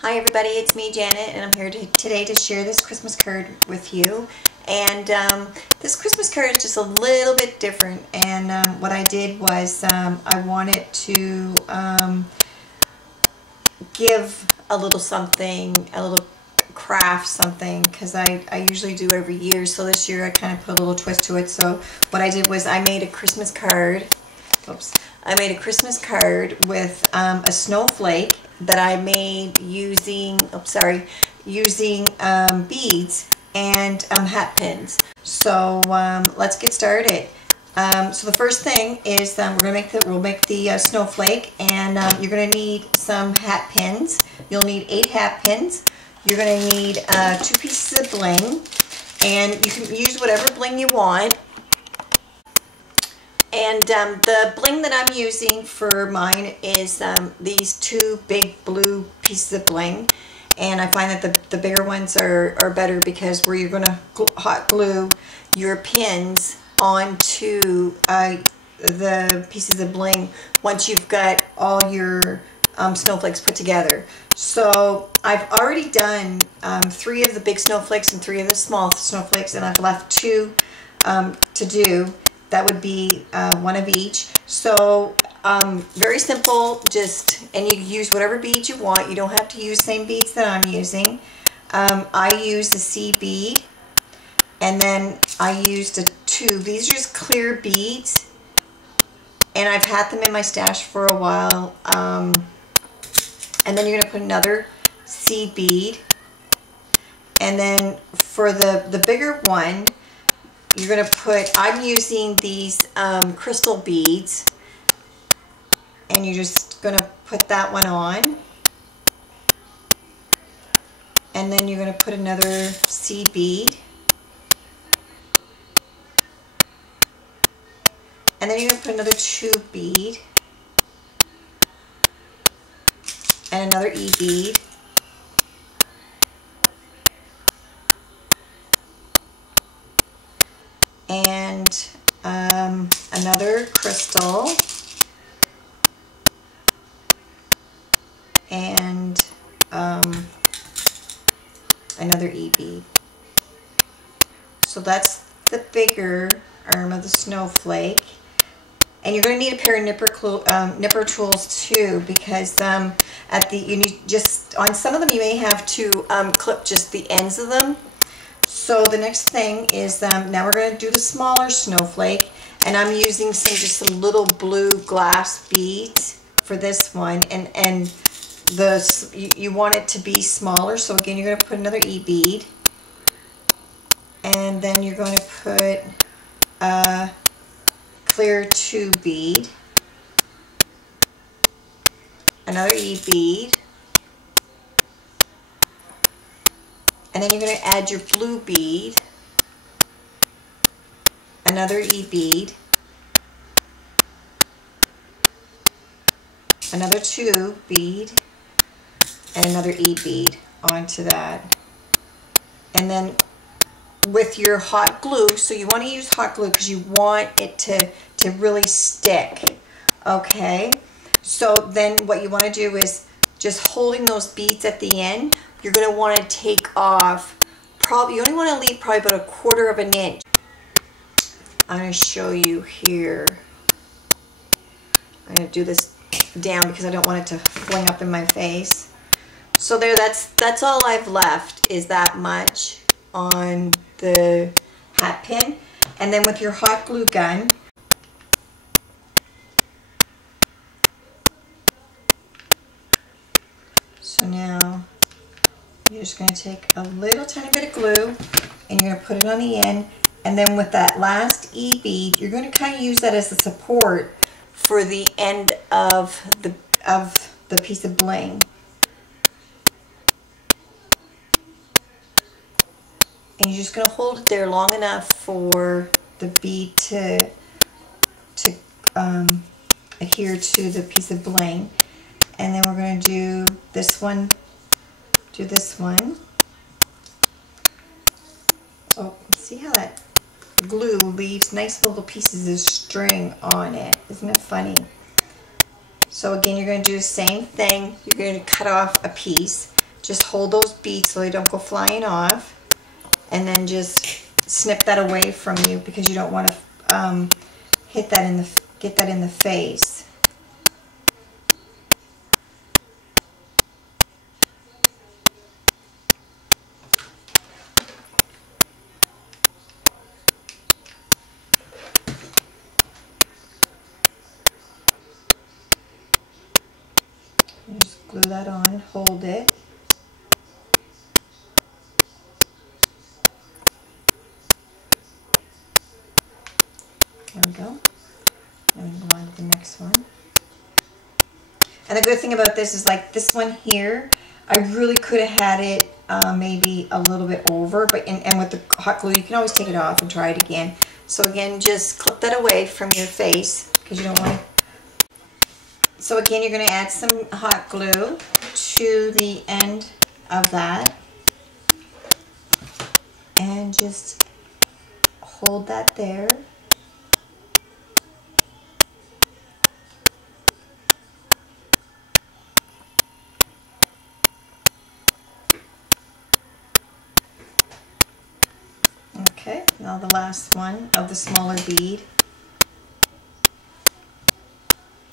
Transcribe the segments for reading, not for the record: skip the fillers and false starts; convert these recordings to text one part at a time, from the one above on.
Hi everybody, it's me Janet, and I'm here today to share this Christmas card with you. And this Christmas card is just a little bit different, and what I did was I wanted to give a little something, a little craft something, because I usually do every year, so this year I kind of put a little twist to it. So what I did was I made a Christmas card. I made a Christmas card with a snowflake that I made using beads and hat pins. So let's get started. So the first thing is we'll make the snowflake, and you're going to need some hat pins. You'll need 8 hat pins. You're going to need 2 pieces of bling, and you can use whatever bling you want. And the bling that I'm using for mine is these 2 big blue pieces of bling. And I find that the bigger ones are better, because where you're going to hot glue your pins onto the pieces of bling once you've got all your snowflakes put together. So I've already done 3 of the big snowflakes and 3 of the small snowflakes, and I've left 2 to do. That would be 1 of each. So very simple, and you use whatever beads you want. You don't have to use the same beads that I'm using. I used a C bead, and then I used a 2. These are just clear beads, and I've had them in my stash for a while. And then you're going to put another C bead, and then for the bigger one, you're going to put, I'm using these crystal beads, and you're just going to put that one on, and then you're going to put another C bead, and then you're going to put another 2 bead, and another E bead, and another crystal, and another E bead. So that's the bigger arm of the snowflake. And you're going to need a pair of nipper tools too, because on some of them you may have to clip just the ends of them. So the next thing is now we're going to do the smaller snowflake, and I'm using some little blue glass beads for this one, and you want it to be smaller. So again, you're going to put another E bead, and then you're going to put a clear 2 bead, another E bead, and then you're going to add your blue bead, another E bead, another 2 bead, and another E bead onto that. And then with your hot glue, so you want to use hot glue because you want it to really stick. Okay, so then what you want to do is, just holding those beads at the end, you're going to want to take off, you only want to leave probably about 1/4 of an inch. I'm going to show you here. I'm going to do this down because I don't want it to fling up in my face. So there, that's all I've left, is that much on the hat pin. And then with your hot glue gun, so now you're just going to take a little tiny bit of glue, and you're going to put it on the end, and then with that last E bead, you're going to kind of use that as a support for the end of the piece of bling. And you're just going to hold it there long enough for the bead to adhere to the piece of bling. And then we're going to do this one. Oh, see how that glue leaves nice little pieces of string on it. Isn't it funny? So again, you're going to do the same thing. You're going to cut off a piece. just hold those beads so they don't go flying off, and then just snip that away from you because you don't want to get that in the face. Just glue that on and hold it. There we go. And we go on to the next one. And the good thing about this is, like this one here, I really could have had it maybe a little bit over, but and with the hot glue you can always take it off and try it again. So again, just clip that away from your face because you don't want to. So again, you're going to add some hot glue to the end of that and just hold that there. Okay, now the last one of the smaller bead.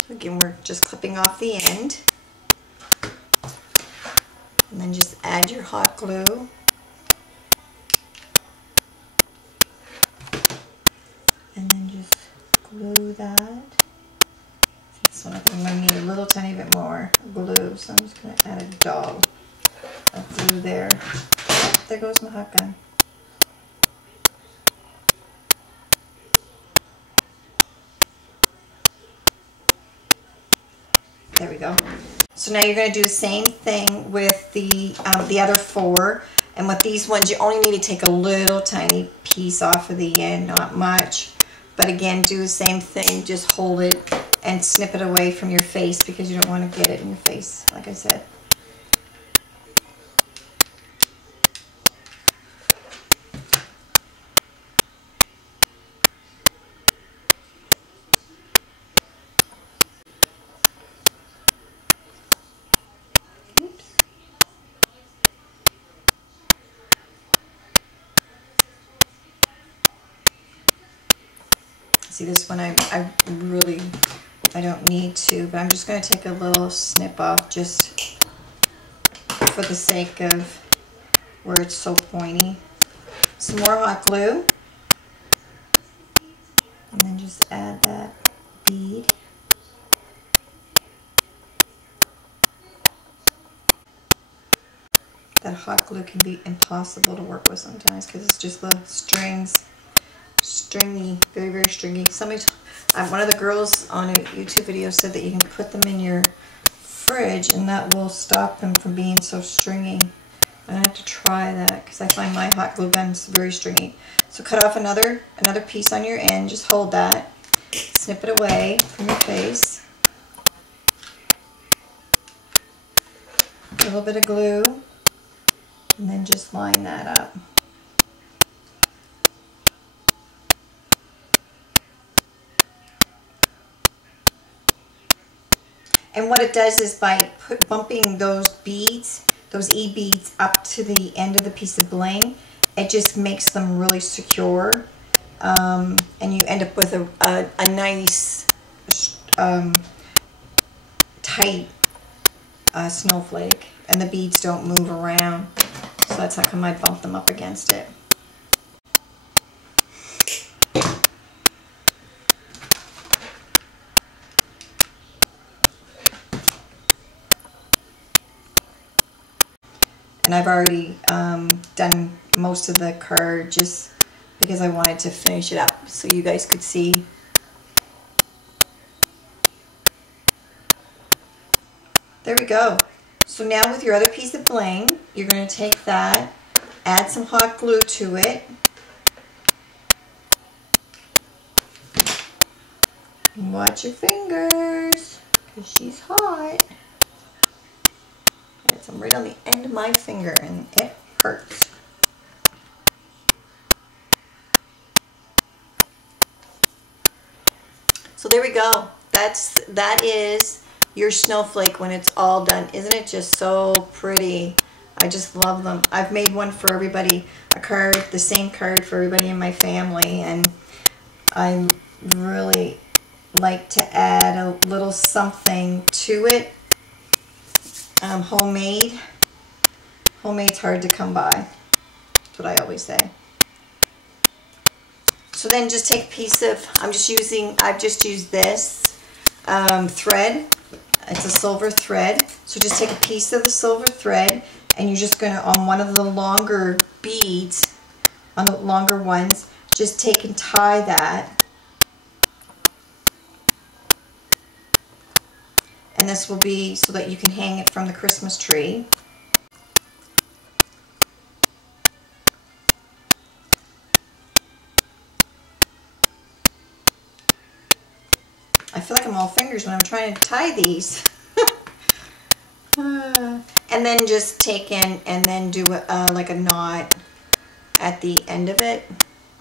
Again, we're just clipping off the end. And then just add your hot glue. And then just glue that. This one I think I'm going to need a little tiny bit more glue, so I'm just going to add a dab of glue there. Oh, there goes my hot gun. There we go. So now you're going to do the same thing with the other four. And with these ones, you only need to take a little tiny piece off of the end, not much. But again, do the same thing. Just hold it and snip it away from your face because you don't want to get it in your face, like I said. See, this one I don't need to, but I'm just going to take a little snip off just for the sake of where it's so pointy. Some more hot glue, and then just add that bead. That hot glue can be impossible to work with sometimes because it's just the strings. Stringy, very, very stringy. One of the girls on a YouTube video said that you can put them in your fridge and that will stop them from being so stringy. I have to try that because I find my hot glue guns very stringy. So cut off another piece on your end. Just hold that, snip it away from your face. A little bit of glue, and then just line that up. And what it does is by bumping those beads, those E-beads up to the end of the piece of bling, it just makes them really secure. And you end up with a nice, tight snowflake. And the beads don't move around. So that's how come I bump them up against it. And I've already done most of the card just because I wanted to finish it up so you guys could see. There we go. So now with your other piece of bling, you're going to take that, add some hot glue to it. And watch your fingers because she's hot. I'm right on the end of my finger and it hurts. So there we go. That is your snowflake when it's all done. Isn't it just so pretty? I just love them. I've made one for everybody, a card, the same card for everybody in my family, and I really like to add a little something to it. Homemade. Homemade's hard to come by. That's what I always say. So then just take a piece of, I've just used this thread. It's a silver thread. So just take a piece of the silver thread, and you're just going to, on one of the longer beads, on the longer ones, just take and tie that. And this will be so that you can hang it from the Christmas tree. I feel like I'm all fingers when I'm trying to tie these. And then just take in and then do like a knot at the end of it,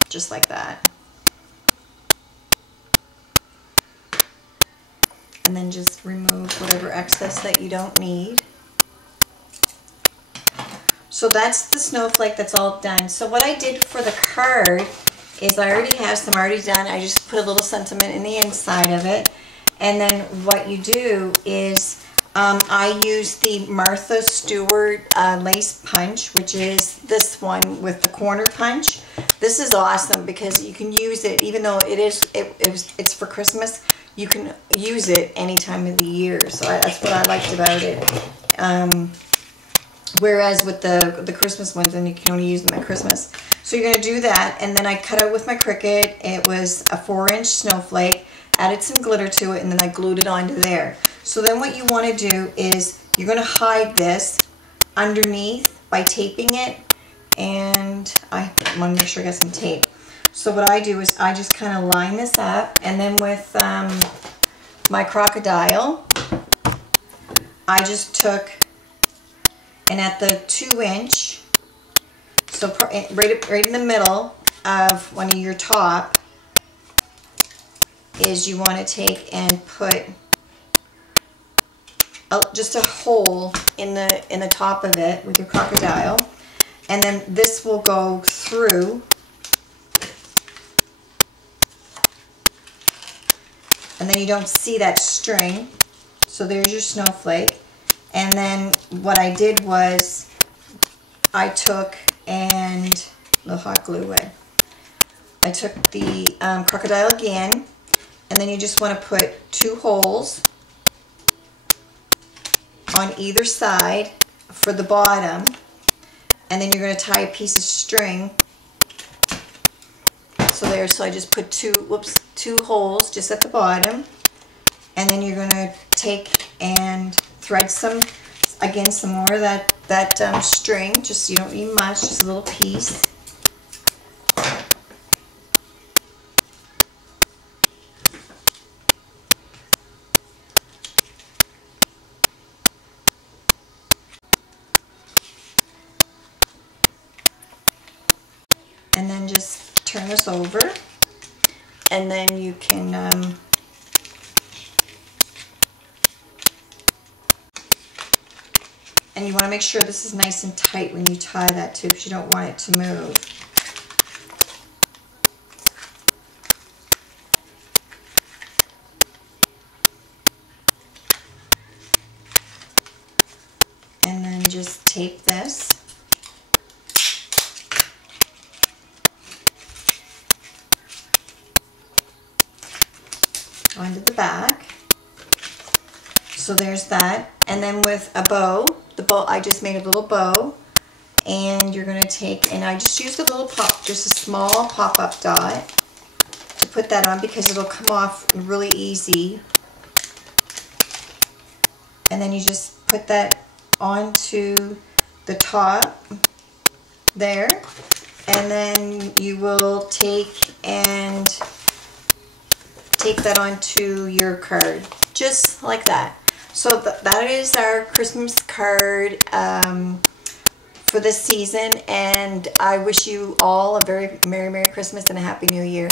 just like that. And then just remove whatever excess that you don't need. So that's the snowflake, that's all done. So what I did for the card is I already have some already done. I just put a little sentiment in the inside of it. And then what you do is I use the Martha Stewart lace punch, which is this one with the corner punch. This is awesome because you can use it, even though it's for Christmas, you can use it any time of the year. So that's what I liked about it. Whereas with the Christmas ones, then you can only use them at Christmas. So you're going to do that, and then I cut out with my Cricut. It was a 4-inch snowflake, added some glitter to it, and then I glued it onto there. So then what you want to do is you're going to hide this underneath by taping it, and I want to make sure I got some tape. So what I do is I just kind of line this up, and then with my crocodile, I just took, and at the 2-inch, so right in the middle of one of your top, is you want to take and put just a hole in the top of it with your crocodile, and then this will go through, and then you don't see that string. So there's your snowflake. And then what I did was I took and the hot glue away. I took the crocodile again, and then you just want to put 2 holes on either side for the bottom, and then you're going to tie a piece of string. So there, so I just put 2 holes just at the bottom, and then you're going to take and thread some more of that string. Just, you don't need much, just a little piece. And then just turn this over, and then you can and you want to make sure this is nice and tight when you tie that too, because you don't want it to move. And then just tape this. Onto the back. So there's that. And then with a bow, I just made a little bow, and you're going to take, and I just used a little just a small pop-up dot to put that on because it'll come off really easy. And then you just put that onto the top there, and then you will take and tape that onto your card, just like that. So that is our Christmas card for this season, and I wish you all a very Merry Christmas and a Happy New Year.